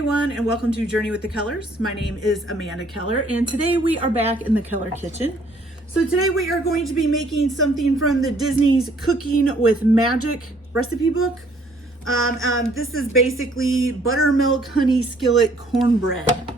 everyone, and welcome to Journey with the Colors. My name is Amanda Keller, and today we are back in the Keller kitchen. So today we are going to be making something from the Disney's Cooking with Magic recipe book. This is basically buttermilk honey skillet cornbread.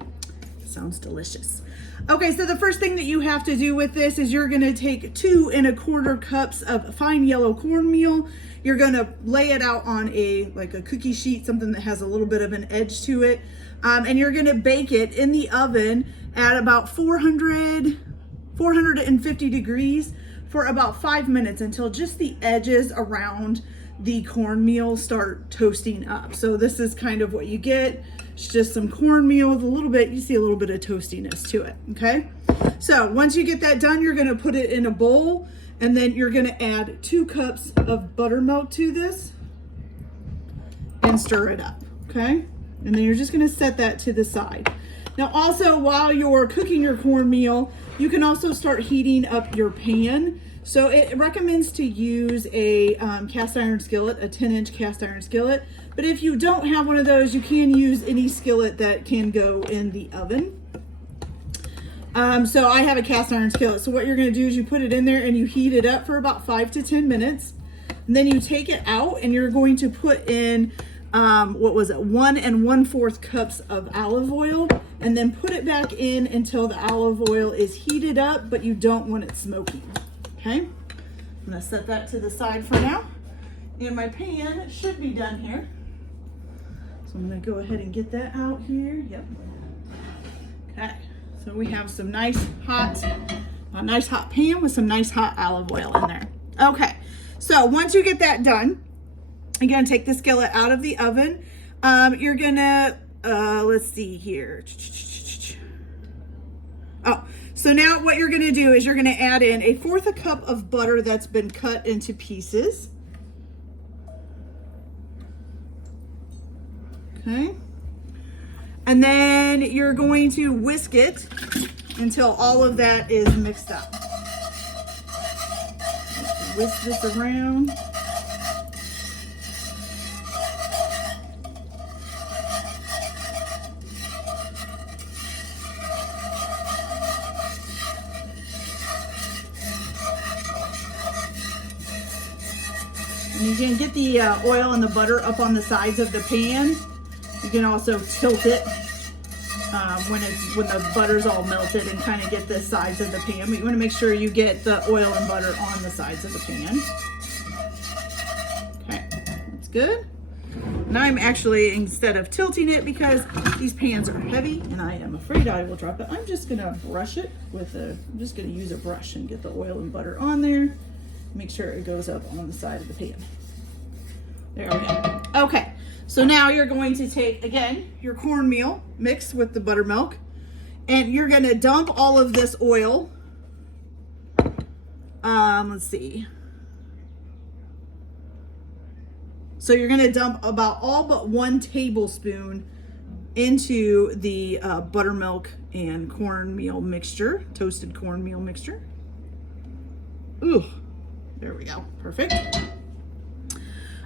Sounds delicious. Okay, so the first thing that you have to do with this is you're gonna take 2 1/4 cups of fine yellow cornmeal. You're gonna lay it out on a cookie sheet, something that has a little bit of an edge to it. And you're gonna bake it in the oven at about 450 degrees for about 5 minutes until just the edges around the cornmeal start toasting up. So this is kind of what you get. It's just some cornmeal with a little bit, you see a little bit of toastiness to it, okay? So once you get that done, you're gonna put it in a bowl, and then you're gonna add 2 cups of buttermilk to this and stir it up, okay? And then you're just gonna set that to the side. Now also, while you're cooking your cornmeal, you can also start heating up your pan. So it recommends to use a cast iron skillet, a 10-inch cast iron skillet. But if you don't have one of those, you can use any skillet that can go in the oven. So I have a cast iron skillet. So what you're gonna do is you put it in there and you heat it up for about 5 to 10 minutes. And then you take it out and you're going to put in, 1 1/4 cups of olive oil, and then put it back in until the olive oil is heated up, but you don't want it smoking. Okay, I'm gonna set that to the side for now. And my pan should be done here. So I'm gonna go ahead and get that out here. Yep. Okay, so we have some a nice hot pan with some nice hot olive oil in there. Okay, so once you get that done, you're gonna take the skillet out of the oven. You're gonna, let's see here. Oh, so now what you're gonna do is you're gonna add in 1/4 cup of butter that's been cut into pieces. Okay. And then you're going to whisk it until all of that is mixed up. Whisk this around. And you can get the oil and the butter up on the sides of the pan. You can also tilt it when the butter's all melted and kind of get the sides of the pan. But you want to make sure you get the oil and butter on the sides of the pan. Okay, that's good. And I'm actually, instead of tilting it, because these pans are heavy and I am afraid I will drop it, I'm just gonna brush it I'm just gonna use a brush and get the oil and butter on there. Make sure it goes up on the side of the pan. There we go. Okay, so now you're going to take, again, your cornmeal mixed with the buttermilk, and you're gonna dump all of this oil. Let's see. So you're gonna dump about all but 1 tablespoon into the buttermilk and cornmeal mixture, toasted cornmeal mixture. Ooh. There we go, perfect.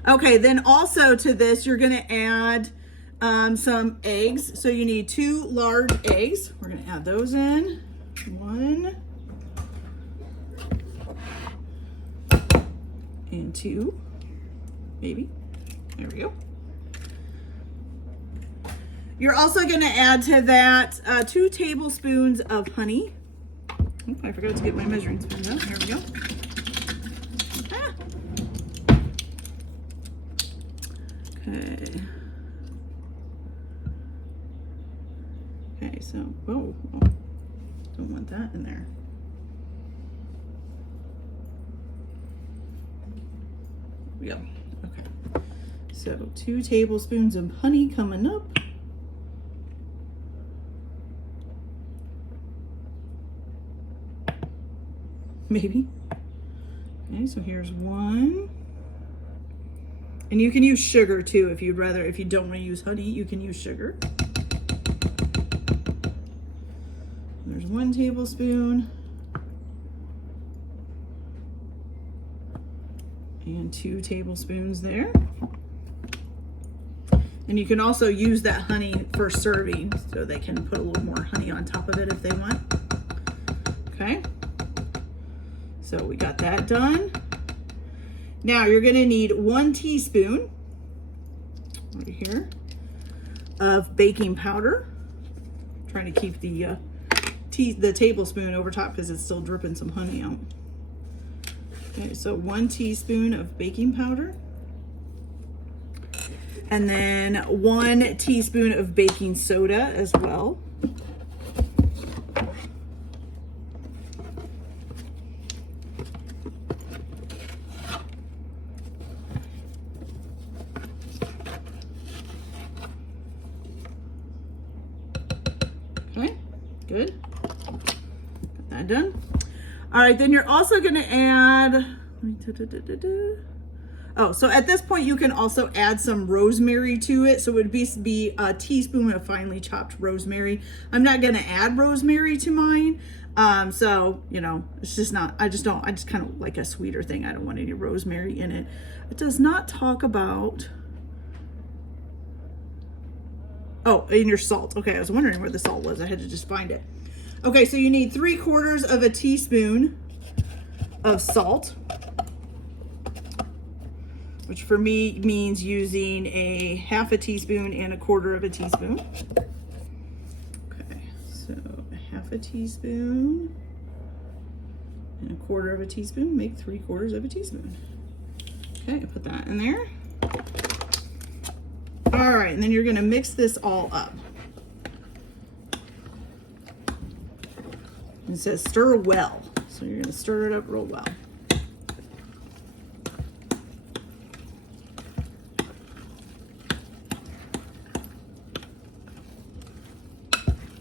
Okay, then also to this, you're gonna add some eggs. So you need 2 large eggs. We're gonna add those in. 1 and 2, maybe. There we go. You're also gonna add to that 2 tablespoons of honey. Oh, I forgot to get my measuring spoon out. Here we go. Okay. Okay, so, whoa, don't want that in there. There we go. Okay. So 2 tablespoons of honey coming up. Maybe. Okay, so here's 1. And you can use sugar too if you don't want to use honey, you can use sugar. There's 1 tablespoon. And 2 tablespoons there. And you can also use that honey for serving, so they can put a little more honey on top of it if they want. Okay, so we got that done. Now you're gonna need 1 teaspoon right here of baking powder. I'm trying to keep the tablespoon over top because it's still dripping some honey out. Okay, so 1 teaspoon of baking powder. And then 1 teaspoon of baking soda as well. Okay, good. Got that done. All right, then you're also gonna add, oh, so at this point you can also add some rosemary to it. So it would be a teaspoon of finely chopped rosemary. I'm not gonna add rosemary to mine. So, you know, it's just not, I just kind of like a sweeter thing. I don't want any rosemary in it. It does not talk about, oh, in your salt. Okay, I was wondering where the salt was. I had to just find it. Okay, so you need 3/4 of a teaspoon of salt, which for me means using a 1/2 teaspoon and 1/4 teaspoon. Okay, so 1/2 teaspoon and 1/4 teaspoon make 3/4 teaspoon. Okay, put that in there. All right, and then you're gonna mix this all up. It says stir well, so you're gonna stir it up real well.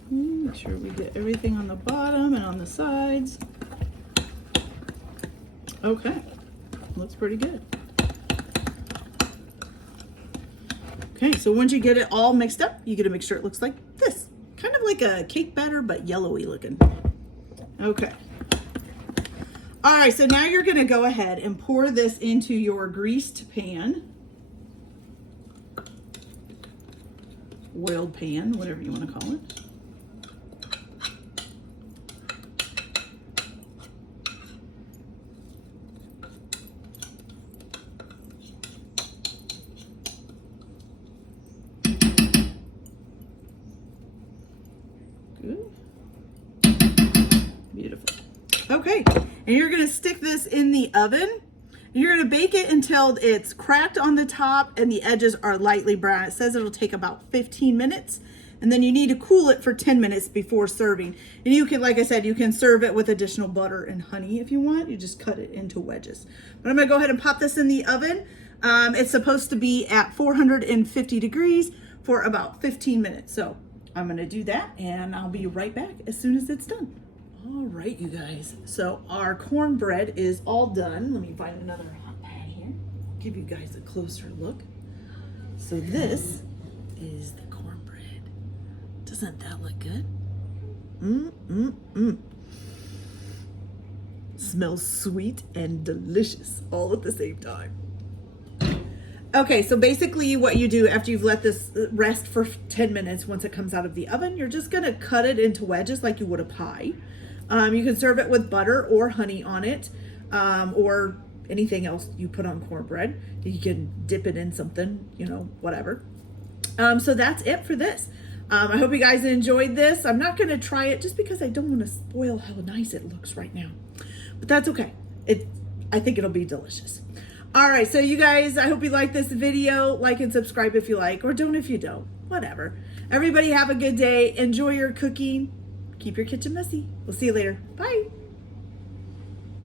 Make sure we get everything on the bottom and on the sides. Okay, looks pretty good. Okay, so once you get it all mixed up, you get a mixture. It looks like this, kind of like a cake batter, but yellowy looking. Okay. All right, so now you're gonna go ahead and pour this into your greased pan, oiled pan, whatever you wanna call it. Beautiful. Okay, and you're gonna stick this in the oven. You're gonna bake it until it's cracked on the top and the edges are lightly brown. It says it'll take about 15 minutes, and then you need to cool it for 10 minutes before serving. And you can, like I said, you can serve it with additional butter and honey if you want. You just cut it into wedges. But I'm gonna go ahead and pop this in the oven. It's supposed to be at 450 degrees for about 15 minutes. So I'm gonna do that and I'll be right back as soon as it's done. All right, you guys. So our cornbread is all done. Let me find another hot pad here. Give you guys a closer look. So this is the cornbread. Doesn't that look good? Smells sweet and delicious all at the same time. Okay, so basically what you do after you've let this rest for 10 minutes, once it comes out of the oven, you're just gonna cut it into wedges like you would a pie. You can serve it with butter or honey on it, or anything else you put on cornbread. You can dip it in something, you know, whatever. So that's it for this. I hope you guys enjoyed this. I'm not gonna try it just because I don't wanna spoil how nice it looks right now, but that's okay. I think it'll be delicious. All right, so you guys, I hope you like this video. Like and subscribe if you like, or don't if you don't, whatever. Everybody have a good day. Enjoy your cooking. Keep your kitchen messy. We'll see you later. Bye.